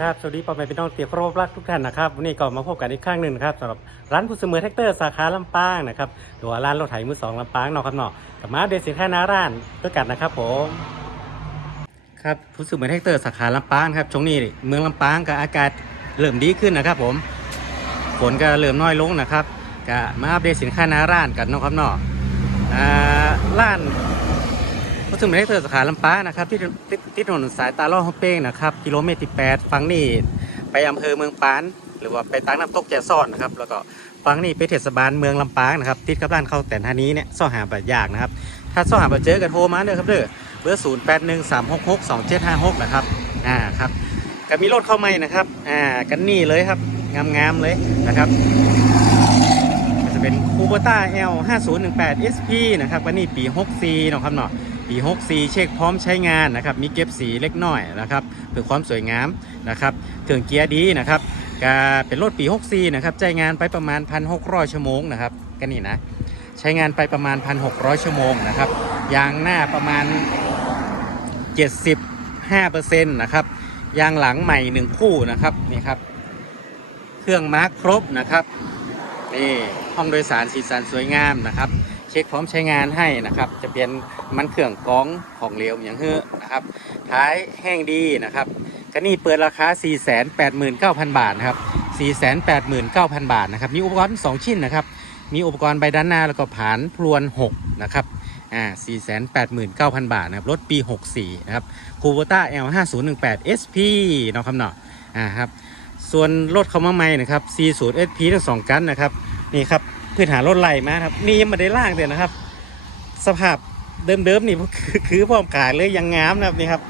ครับสวัสดีพ่อแม่พี่น้องเตี๋ยวครบรักทุกท่านนะครับวันนี้ก็มาพบกันอีกครั้งหนึ่งนะครับสำหรับร้านผู้เสมอแท็กเตอร์สาขาลำปางนะครับหรือว่าร้านรถไถมือสองลำปางเนาะครับเนาะกับมาเดสินค้าหนาร้านด้วยกันนะครับผมครับผู้เสมอแท็กเตอร์สาขาลำปางครับช่วงนี้เมืองลำปางก็อากาศเริ่มดีขึ้นนะครับ ผมฝนก็เริ่มน้อยลงนะครับก็มาอัปเดตสินค้าหนาร้านกันเนาะครับเนาะอ่าร้าน ก็ถึงไม่ได้เจอสาขาลำปางนะครับที่ที่ถนนสายตาล่อฮอปเป้งนะครับกิโลเมตรที่8ฝั่งนี้ไปอำเภอเมืองปาน หรือว่าไปตังน้ำตกแจซ่อนนะครับแล้วก็ฝั่งนี้ไปเทศบาลเมืองลำปางนะครับติดกับร้านข้าวแต่นท่านี้เนี่ยซ่อหาแบบยากนะครับถ้าซ่อหาแบบเจอกันโทรมาเด้อครับเด้อเบอร์ศูนย์แปดหนึ่งสามหกหกสองเจ็ดห้าหกนะครับอ่าครับก็มีรถเข้าใหม่นะครับอ่ากันนี่เลยครับงามๆเลยนะครับจะเป็นคูเบต้า L 5018 SP นะครับวันนี้ปี 64เนะครับเนาะ ปี 64 เช็คพร้อมใช้งานนะครับ มีเก็บสีเล็กน้อยนะครับเพื่อความสวยงามนะครับเครื่องเกียร์ดีนะครับก็เป็นรถปี 64 นะครับใช้งานไปประมาณ 1,600 ชั่วโมงนะครับก็นี่นะใช้งานไปประมาณ 1,600 ชั่วโมงนะครับยางหน้าประมาณ 75%นะครับยางหลังใหม่ 1 คู่นะครับนี่ครับเครื่องมาร์คครบนะครับนี่ห้องโดยสารสีสันสวยงามนะครับ เช็คพร้อมใช้งานให้นะครับ จะเปลี่ยนมันเครื่องกรองของเหลวอย่างเฮ้อนะครับ ท้ายแห้งดีนะครับก็นี่เปิดราคา 489,000 บาทนะครับ 489,000 บาทนะครับ มีอุปกรณ์ 2 ชิ้นนะครับ มีอุปกรณ์ใบด้านหน้าแล้วก็ผานพลวน 6 นะครับ อ่า 489,000 บาทนะครับ รถปี 64 นะครับคูโบต้า L5018 SP เนาะครับเนาะ อ่าครับ ส่วนรถเขามาใหม่นะครับ 40 SP ทั้งสองกันนะครับ นี่ครับ พื้นฐารถไหลมาครับ นี่ยังไม่ได้ล่างเลยนะครับ สภาพเดิมๆนี่คือคือพร้อมขายเลยยังงามนะครับนี่ครับ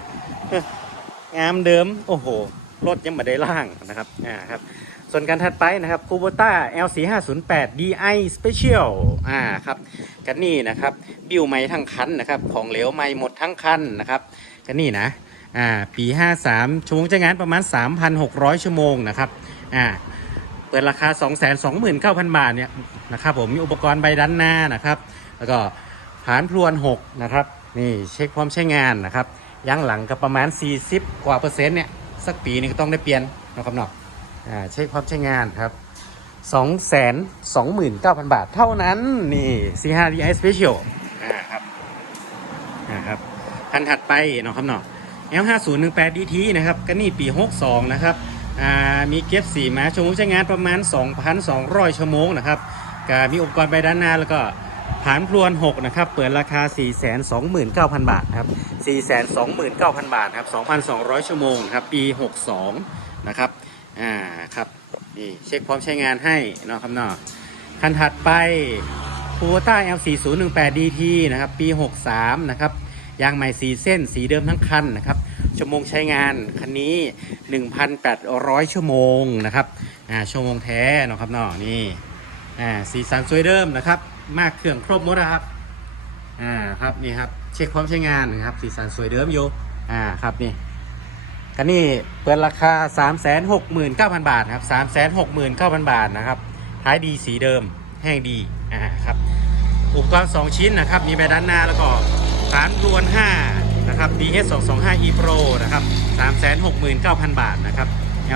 งามเดิมโอ้โหรถยังไม่ได้ล่างนะครับอ่าครับส่วนการถัดไปนะครับคูโบต้า L4508 DI Special อ่าครับกันนี่นะครับบิวใหม่ทั้งคันนะครับของเหลวใหม่หมดทั้งคันนะครับกันนี่นะอ่าปี 53ชั่วโมงใช้งานประมาณ 3,600 ชั่วโมงนะครับอ่า เปิดราคา 229,000 บาทเนี่ยนะครับผมมีอุปกรณ์ใบด้านหน้านะครับ แล้วก็ผานพลวน6นะครับนี่เช็คพร้อมใช้งานนะครับยางหลังก็ประมาณ 40 กว่าเปอร์เซ็นต์เนี่ยสักปีนึงก็ต้องได้เปลี่ยนนะครับเนาะอ่าเช็คพร้อมใช้งานครับ229,000 บาทเท่านั้นนี่ C5 DI Special อ่าครับอ่าครับคันถัดไปเนาะครับเนาะ L5018 DT นะครับก็นี่ปี 62 นะครับ มีเก็บสีมาชั่วโมงใช้งานประมาณ 2,200 ชั่วโมงนะครับก็มีอุปกรณ์ใบด้านหน้าแล้วก็ผานพลวน6นะครับ เปิดราคา 429,000 บาทครับ 429,000 บาทครับ 2,200 ชั่วโมงครับ ปี 62 นะครับ อ่า ครับ นี่เช็คพร้อมใช้งานให้เนาะครับเนาะคันถัดไปคูโ o ต้า L4018 DT นะครับ ปี 63 นะครับ ยางใหม่สีเส้น สีเดิมทั้งคันนะครับ ชั่วโมงใช้งานคันนี้ 1,800 ชั่วโมงนะครับอ่าชั่วโมงแท้เนาะครับเนาะนี่อ่าสีสันสวยเดิมนะครับ มากเครื่องครบหมดนะครับอ่าครับนี่ครับเช็คความใช้งานนะครับสีสันสวยเดิมอยู่อ่าครับนี่คันนี้เปิดราคา 369,000 บาทครับ369,000 บาทนะครับท้ายดีสีเดิมแห้งดีอ่าครับอุปกรณ์ 2 ชิ้นนะครับ มีใบด้านหน้าแล้วก็ฐานรวน5 นะครับ DS 225 e Pro นะครับ 369,000 บาทนะครับ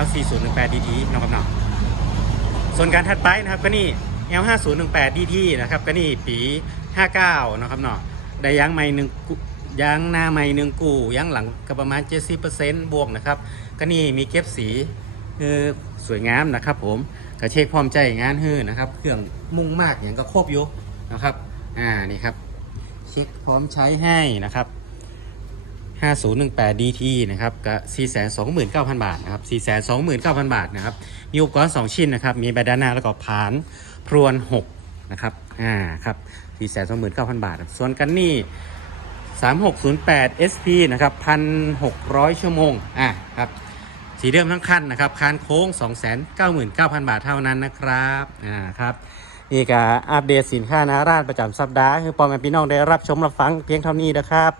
L4018 DT นะครับเนาะส่วนการถัดไปนะครับก็นี่ L5018 DT นะครับก็นี่ปี 59นะครับเนาะได้ยางใหม่หนึ่งกุยางหน้าใหม่หนึ่งกูยางหลังก็ประมาณ 70%บวกนะครับก็นี่มีเก็บสีคือสวยงามนะครับผมกระเช็คพร้อมใจงานฮื้อนะครับ เครื่องมุ่งมากอย่างก็ครบอยู่นะครับ อ่านี่ครับ เช็คพร้อมใช้ให้นะครับ 5018 DT นะครับก็429,000 บาทนะครับ429,000 บาทนะครับ มีอุปกรณ์ 2 ชิ้นนะครับ มีใบด้านหน้าแล้วก็ผานพรวน 6 นะครับ อ่า ครับ429,000 บาท ส่วนกันนี่ 3608 SP นะครับ 1,600 ชั่วโมง อ่าครับ สีเดิมทั้งคันนะครับ คานโค้ง 299,000 บาทเท่านั้นนะครับ อ่า ครับนี่ก็อัปเดตสินค้านารานประจำสัปดาห์คือปอมแม่พี่น้องได้รับชมรับฟังเพียงเท่านี้นะครับ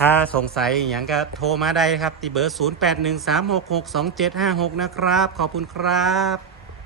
ถ้าสงสัยอย่างก็โทรมาได้ครับ ที่เบอร์ 0813662756 นะครับ ขอบคุณครับ